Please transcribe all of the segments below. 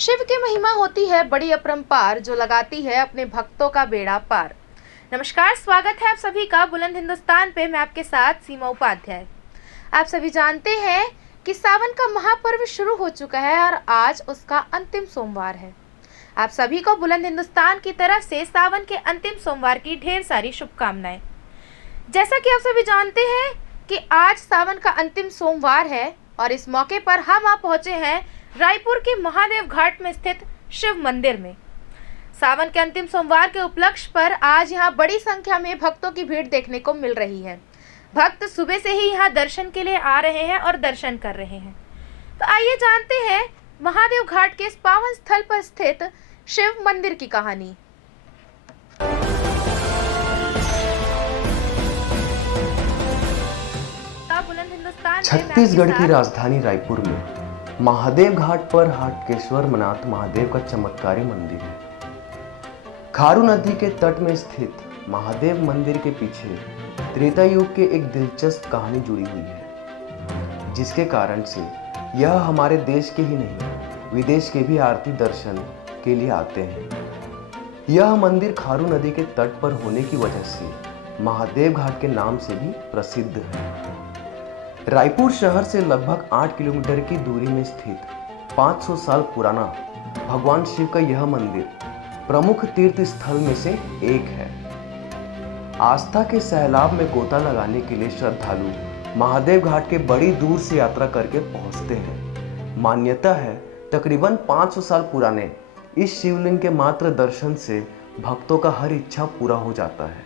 शिव की महिमा होती है बड़ी अपरंपार, जो लगाती है अपने भक्तों का बेड़ा पार। नमस्कार, स्वागत है आप सभी का बुलंद हिंदुस्तान पे। मैं आपके साथ सीमा उपाध्याय। आप सभी जानते हैं कि सावन का महापर्व शुरू हो चुका है और आज उसका अंतिम सोमवार है। आप सभी को बुलंद हिंदुस्तान की तरफ से सावन के अंतिम सोमवार की ढेर सारी शुभकामनाएं। जैसा कि आप सभी जानते हैं कि आज सावन का अंतिम सोमवार है और इस मौके पर हम आप पहुंचे हैं रायपुर के महादेव घाट में स्थित शिव मंदिर में। सावन के अंतिम सोमवार के उपलक्ष्य पर आज यहां बड़ी संख्या में भक्तों की भीड़ देखने को मिल रही है। भक्त सुबह से ही यहां दर्शन के लिए आ रहे हैं और दर्शन कर रहे हैं। तो आइए जानते हैं महादेव घाट के इस पावन स्थल पर स्थित शिव मंदिर की कहानी। छत्तीसगढ़ की राजधानी रायपुर में महादेव घाट पर हाटकेश्वर नाथ महादेव का चमत्कारी मंदिर है। खारू नदी के तट में स्थित महादेव मंदिर के पीछे त्रेता युग के एक दिलचस्प कहानी जुड़ी हुई है, जिसके कारण से यह हमारे देश के ही नहीं विदेश के भी आरती दर्शन के लिए आते हैं। यह मंदिर खारू नदी के तट पर होने की वजह से महादेव घाट के नाम से भी प्रसिद्ध है। रायपुर शहर से लगभग 8 किलोमीटर की दूरी में स्थित 500 साल पुराना भगवान शिव का यह मंदिर प्रमुख तीर्थ स्थल में से एक है। आस्था के सैलाब में गोता लगाने के लिए श्रद्धालु महादेव घाट के बड़ी दूर से यात्रा करके पहुंचते हैं। मान्यता है तकरीबन 500 साल पुराने इस शिवलिंग के मात्र दर्शन से भक्तों का हर इच्छा पूरा हो जाता है।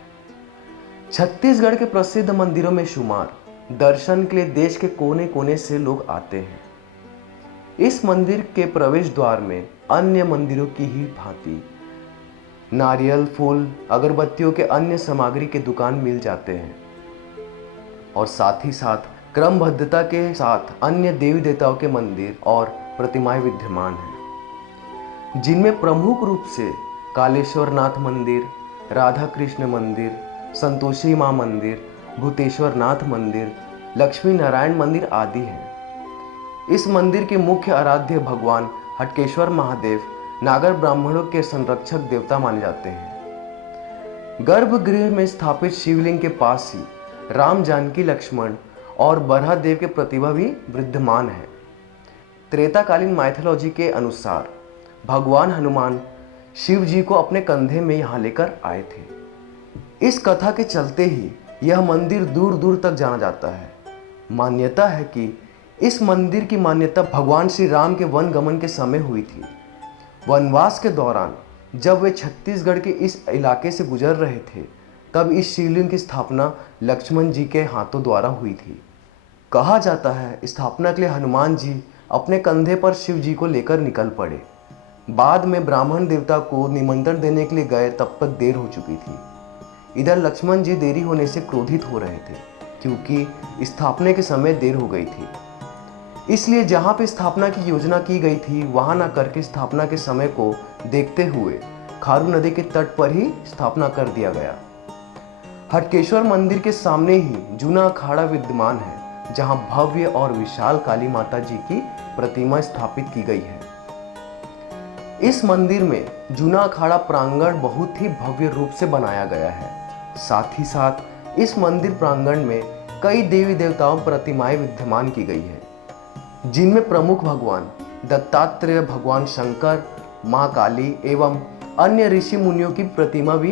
छत्तीसगढ़ के प्रसिद्ध मंदिरों में शुमार दर्शन के लिए देश के कोने कोने से लोग आते हैं। इस मंदिर के प्रवेश द्वार में अन्य मंदिरों की ही भांति नारियल, फूल, अगरबत्तियों के अन्य सामग्री के दुकान मिल जाते हैं और साथ ही साथ क्रमबद्धता के साथ अन्य देवी देवताओं के मंदिर और प्रतिमाएं विद्यमान हैं, जिनमें प्रमुख रूप से कालेश्वर नाथ मंदिर, राधा कृष्ण मंदिर, संतोषी मां मंदिर, भूतेश्वर नाथ मंदिर, लक्ष्मी नारायण मंदिर आदि हैं। इस मंदिर के मुख्य आराध्य भगवान हटकेश्वर महादेव नागर ब्राह्मणों के संरक्षक देवता माने जाते हैं। गर्भगृह में स्थापित शिवलिंग के पास ही राम, जानकी, लक्ष्मण और बरहा देव के प्रतिमा भी विद्यमान है। त्रेताकालीन माइथोलॉजी के अनुसार भगवान हनुमान शिव जी को अपने कंधे में यहाँ लेकर आए थे। इस कथा के चलते ही यह मंदिर दूर दूर तक जाना जाता है। मान्यता है कि इस मंदिर की मान्यता भगवान श्री राम के वन गमन के समय हुई थी। वनवास के दौरान जब वे छत्तीसगढ़ के इस इलाके से गुजर रहे थे, तब इस शिवलिंग की स्थापना लक्ष्मण जी के हाथों द्वारा हुई थी। कहा जाता है स्थापना के लिए हनुमान जी अपने कंधे पर शिव जी को लेकर निकल पड़े। बाद में ब्राह्मण देवता को निमंत्रण देने के लिए गए, तब तक देर हो चुकी थी। इधर लक्ष्मण जी देरी होने से क्रोधित हो रहे थे, क्योंकि स्थापना के समय देर हो गई थी। इसलिए जहां पे स्थापना की योजना की गई थी, वहां न करके स्थापना के समय को देखते हुए खारू नदी के तट पर ही स्थापना कर दिया गया। हटकेश्वर मंदिर के सामने ही जूना अखाड़ा विद्यमान है, जहां भव्य और विशाल काली माता जी की प्रतिमा स्थापित की गई है। इस मंदिर में जूना अखाड़ा प्रांगण बहुत ही भव्य रूप से बनाया गया है। साथ ही साथ इस मंदिर प्रांगण में कई देवी देवताओं प्रतिमाएं विद्यमान की गई है, जिनमें प्रमुख भगवान दत्तात्रेय, भगवान शंकर, मां काली एवं अन्य ऋषि मुनियों की प्रतिमा भी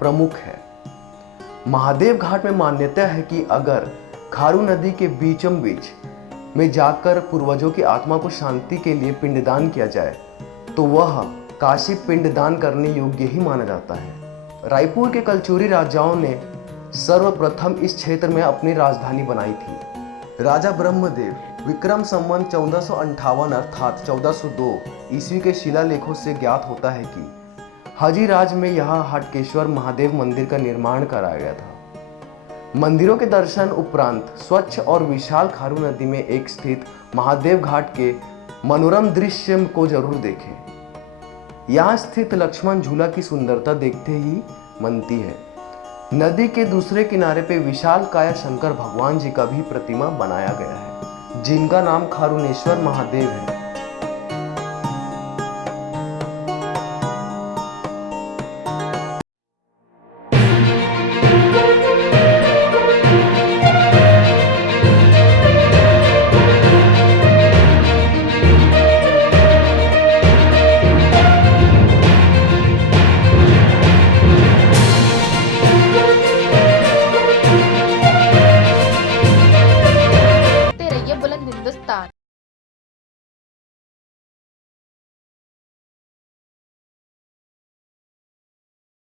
प्रमुख है। महादेव घाट में मान्यता है कि अगर खारू नदी के बीचों बीच में जाकर पूर्वजों की आत्मा को शांति के लिए पिंडदान किया जाए, तो वह काशी पिंडदान करने योग्य ही माना जाता है। रायपुर के कलचुरी राजाओं ने सर्वप्रथम इस क्षेत्र में अपनी राजधानी बनाई थी। राजा ब्रह्मदेव विक्रम संवत 1458 अर्थात 1402 ईस्वी के शिलालेखों से ज्ञात होता है कि हजीराज में यहाँ हटकेश्वर महादेव मंदिर का निर्माण कराया गया था। मंदिरों के दर्शन उपरांत स्वच्छ और विशाल खारू नदी में एक स्थित महादेव घाट के मनोरम दृश्य को जरूर देखें। यहाँ स्थित लक्ष्मण झूला की सुंदरता देखते ही मनती है। नदी के दूसरे किनारे पे विशाल काया शंकर भगवान जी का भी प्रतिमा बनाया गया है, जिनका नाम खारूनेश्वर महादेव है। हिंदुस्तान।